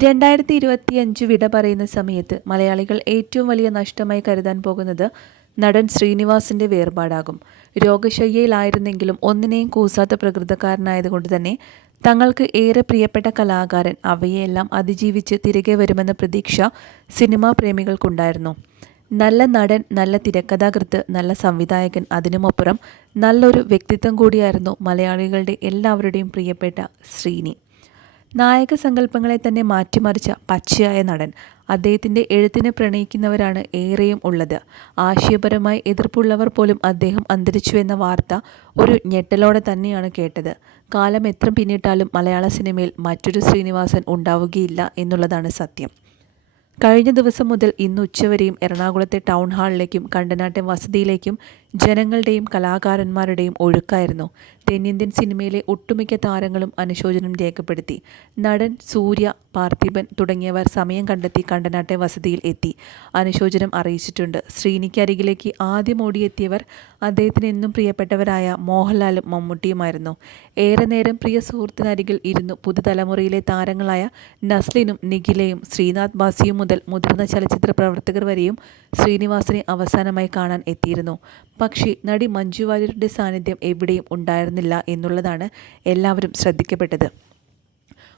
2025 വിട പറയുന്ന സമയത്ത് മലയാളികൾ ഏറ്റവും വലിയ നഷ്ടമായി കരുതാൻ പോകുന്നത് നടൻ ശ്രീനിവാസിന്റെ വേർപാടാകും. രോഗശയ്യയിലായിരുന്നെങ്കിലും ഒന്നിനെയും കൂസാത്ത പ്രകൃതക്കാരനായതുകൊണ്ട് തന്നെ തങ്ങൾക്ക് ഏറെ പ്രിയപ്പെട്ട കലാകാരൻ അവയെല്ലാം അതിജീവിച്ച് തിരികെ വരുമെന്ന പ്രതീക്ഷ സിനിമാ പ്രേമികൾക്കുണ്ടായിരുന്നു. നല്ല നടൻ, നല്ല തിരക്കഥാകൃത്ത്, നല്ല സംവിധായകൻ, അതിനുമപ്പുറം നല്ലൊരു വ്യക്തിത്വം കൂടിയായിരുന്നു മലയാളികളുടെ എല്ലാവരുടെയും പ്രിയപ്പെട്ട ശ്രീനി. നായക സങ്കല്പങ്ങളെ തന്നെ മാറ്റിമറിച്ച പച്ചയായ നടൻ. അദ്ദേഹത്തിൻ്റെ എഴുത്തിനെ പ്രണയിക്കുന്നവരാണ് ഏറെയും ഉള്ളത്. ആശയപരമായി എതിർപ്പുള്ളവർ പോലും അദ്ദേഹം അന്തരിച്ചു എന്ന വാർത്ത ഒരു ഞെട്ടലോടെ തന്നെയാണ് കേട്ടത്. കാലം എത്ര പിന്നിട്ടാലും മലയാള സിനിമയിൽ മറ്റൊരു ശ്രീനിവാസൻ ഉണ്ടാവുകയില്ല എന്നുള്ളതാണ് സത്യം. കഴിഞ്ഞ ദിവസം മുതൽ ഇന്ന് ഉച്ചവരെയും എറണാകുളത്തെ ടൗൺ ഹാളിലേക്കും കണ്ടനാട്ടെ വസതിയിലേക്കും ജനങ്ങളുടെയും കലാകാരന്മാരുടെയും ഒഴുക്കായിരുന്നു. തെന്നിന്ത്യൻ സിനിമയിലെ ഒട്ടുമിക്ക താരങ്ങളും അനുശോചനം രേഖപ്പെടുത്തി. നടൻ സൂര്യ, പാർത്ഥിബൻ തുടങ്ങിയവർ സമയം കണ്ടെത്തി കണ്ടനാട്ടെ വസതിയിൽ എത്തി അനുശോചനം അറിയിച്ചിട്ടുണ്ട്. ശ്രീനിക്കരികിലേക്ക് ആദ്യം ഓടിയെത്തിയവർ അദ്ദേഹത്തിന് എന്നും പ്രിയപ്പെട്ടവരായ മോഹൻലാലും മമ്മൂട്ടിയുമായിരുന്നു. ഏറെ നേരം പ്രിയ സുഹൃത്തിനരികിൽ ഇരുന്നു പുതുതലമുറയിലെ താരങ്ങളായ നസ്ലിനും നിഖിലയും ശ്രീനാഥ് ബാസിയും മുതൽ മുതിർന്ന ചലച്ചിത്ര പ്രവർത്തകർ വരെയും ശ്രീനിവാസനെ അവസാനമായി കാണാൻ എത്തിയിരുന്നു. പക്ഷേ നടി മഞ്ജു വാര്യരുടെ സാന്നിധ്യം എവിടെയും ഉണ്ടായിരുന്നില്ല എന്നുള്ളതാണ് എല്ലാവരും ശ്രദ്ധിക്കപ്പെട്ടത്.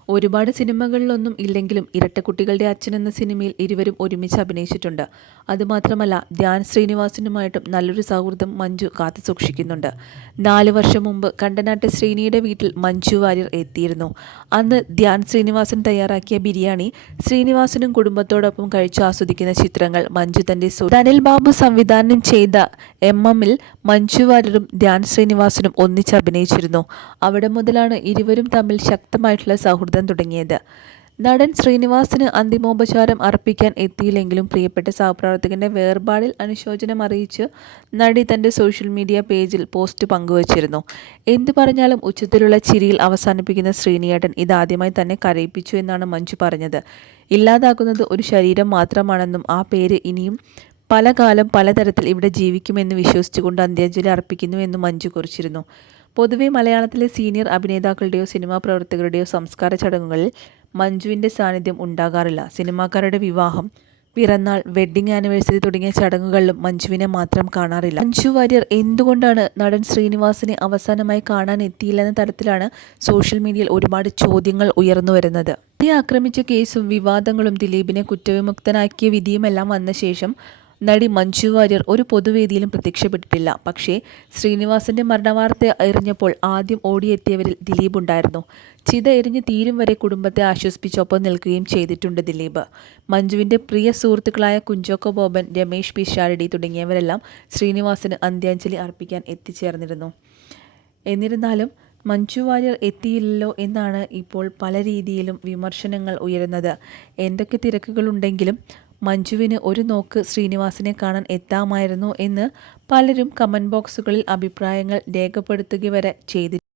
ഒരുപാട് സിനിമകളിലൊന്നും ഇല്ലെങ്കിലും ഇരട്ടക്കുട്ടികളുടെ അച്ഛൻ എന്ന സിനിമയിൽ ഇരുവരും ഒരുമിച്ച് അഭിനയിച്ചിട്ടുണ്ട്. അതുമാത്രമല്ല, ധ്യാൻ ശ്രീനിവാസനുമായിട്ടും നല്ലൊരു സൗഹൃദം മഞ്ജു കാത്തു സൂക്ഷിക്കുന്നുണ്ട്. 4 വർഷം മുമ്പ് കണ്ടനാട്ടെ ശ്രീനിയുടെ വീട്ടിൽ മഞ്ജു വാര്യർ എത്തിയിരുന്നു. അന്ന് ധ്യാൻ ശ്രീനിവാസൻ തയ്യാറാക്കിയ ബിരിയാണി ശ്രീനിവാസനും കുടുംബത്തോടൊപ്പം കഴിച്ചു ആസ്വദിക്കുന്ന ചിത്രങ്ങൾ മഞ്ജു തൻ്റെ ധനിൽ ബാബു സംവിധാനം ചെയ്ത MM-ൽ മഞ്ജു വാര്യരും ധ്യാൻ ശ്രീനിവാസനും ഒന്നിച്ച് അഭിനയിച്ചിരുന്നു. അവിടെ മുതലാണ് ഇരുവരും തമ്മിൽ ശക്തമായിട്ടുള്ള സൗഹൃദം തുടങ്ങിയത്. നടൻ ശ്രീനിവാസിന് അന്തിമോപചാരം അർപ്പിക്കാൻ എത്തിയില്ലെങ്കിലും പ്രിയപ്പെട്ട സഹപ്രവർത്തകന്റെ വേർപാടിൽ അനുശോചനം അറിയിച്ച് നടി തന്റെ സോഷ്യൽ മീഡിയ പേജിൽ പോസ്റ്റ് പങ്കുവച്ചിരുന്നു. എന്തു പറഞ്ഞാലും ഉച്ചത്തിലുള്ള ചിരിയിൽ അവസാനിപ്പിക്കുന്ന ശ്രീനിയേട്ടൻ ഇതാദ്യമായി തന്നെ കരയിപ്പിച്ചു എന്നാണ് മഞ്ജു പറഞ്ഞത്. ഇല്ലാതാകുന്നത് ഒരു ശരീരം മാത്രമാണെന്നും ആ പേര് ഇനിയും പല കാലം പലതരത്തിൽ ഇവിടെ ജീവിക്കുമെന്ന് വിശ്വസിച്ചുകൊണ്ട് അന്ത്യാഞ്ജലി അർപ്പിക്കുന്നു എന്നും മഞ്ജു കുറിച്ചിരുന്നു. പൊതുവെ മലയാളത്തിലെ സീനിയർ അഭിനേതാക്കളുടെയോ സിനിമാ പ്രവർത്തകരുടെയോ സംസ്കാര ചടങ്ങുകളിൽ മഞ്ജുവിൻ്റെ സാന്നിധ്യം ഉണ്ടാകാറില്ല. സിനിമാക്കാരുടെ വിവാഹം, പിറന്നാൾ, വെഡ്ഡിംഗ് ആനിവേഴ്സറി തുടങ്ങിയ ചടങ്ങുകളിലും മഞ്ജുവിനെ മാത്രം കാണാറില്ല. മഞ്ജു വാര്യർ എന്തുകൊണ്ടാണ് നടൻ ശ്രീനിവാസിനെ അവസാനമായി കാണാൻ എത്തിയില്ലെന്ന തരത്തിലാണ് സോഷ്യൽ മീഡിയയിൽ ഒരുപാട് ചോദ്യങ്ങൾ ഉയർന്നു വരുന്നത്. ആക്രമിച്ച കേസും വിവാദങ്ങളും ദിലീപിനെ കുറ്റവിമുക്തനാക്കിയ വിധിയുമെല്ലാം വന്ന ശേഷം നടി മഞ്ജു വാര്യർ ഒരു പൊതുവേദിയിലും പ്രത്യക്ഷപ്പെട്ടിട്ടില്ല. പക്ഷേ ശ്രീനിവാസന്റെ മരണവാർത്ത എറിഞ്ഞപ്പോൾ ആദ്യം ഓടിയെത്തിയവരിൽ ദിലീപ് ഉണ്ടായിരുന്നു. ചിത എരിഞ്ഞ് തീരും വരെ കുടുംബത്തെ ആശ്വസിപ്പിച്ചൊപ്പം നിൽക്കുകയും ചെയ്തിട്ടുണ്ട് ദിലീപ്. മഞ്ജുവിൻ്റെ പ്രിയ സുഹൃത്തുക്കളായ കുഞ്ചോക്കോ ബോബൻ, രമേഷ് പിഷാരടി തുടങ്ങിയവരെല്ലാം ശ്രീനിവാസന് അന്ത്യാഞ്ജലി അർപ്പിക്കാൻ എത്തിച്ചേർന്നിരുന്നു. എന്നിരുന്നാലും മഞ്ജു വാര്യർ എത്തിയില്ലല്ലോ എന്നാണ് ഇപ്പോൾ പല രീതിയിലും വിമർശനങ്ങൾ ഉയരുന്നത്. എന്തൊക്കെ തിരക്കുകളുണ്ടെങ്കിലും മഞ്ജുവിന് ഒരു നോക്ക് ശ്രീനിവാസിനെ കാണാൻ എത്താമായിരുന്നു എന്ന് പലരും കമൻറ്റ് ബോക്സുകളിൽ അഭിപ്രായങ്ങൾ രേഖപ്പെടുത്തുക വരെ ചെയ്തിട്ടുണ്ട്.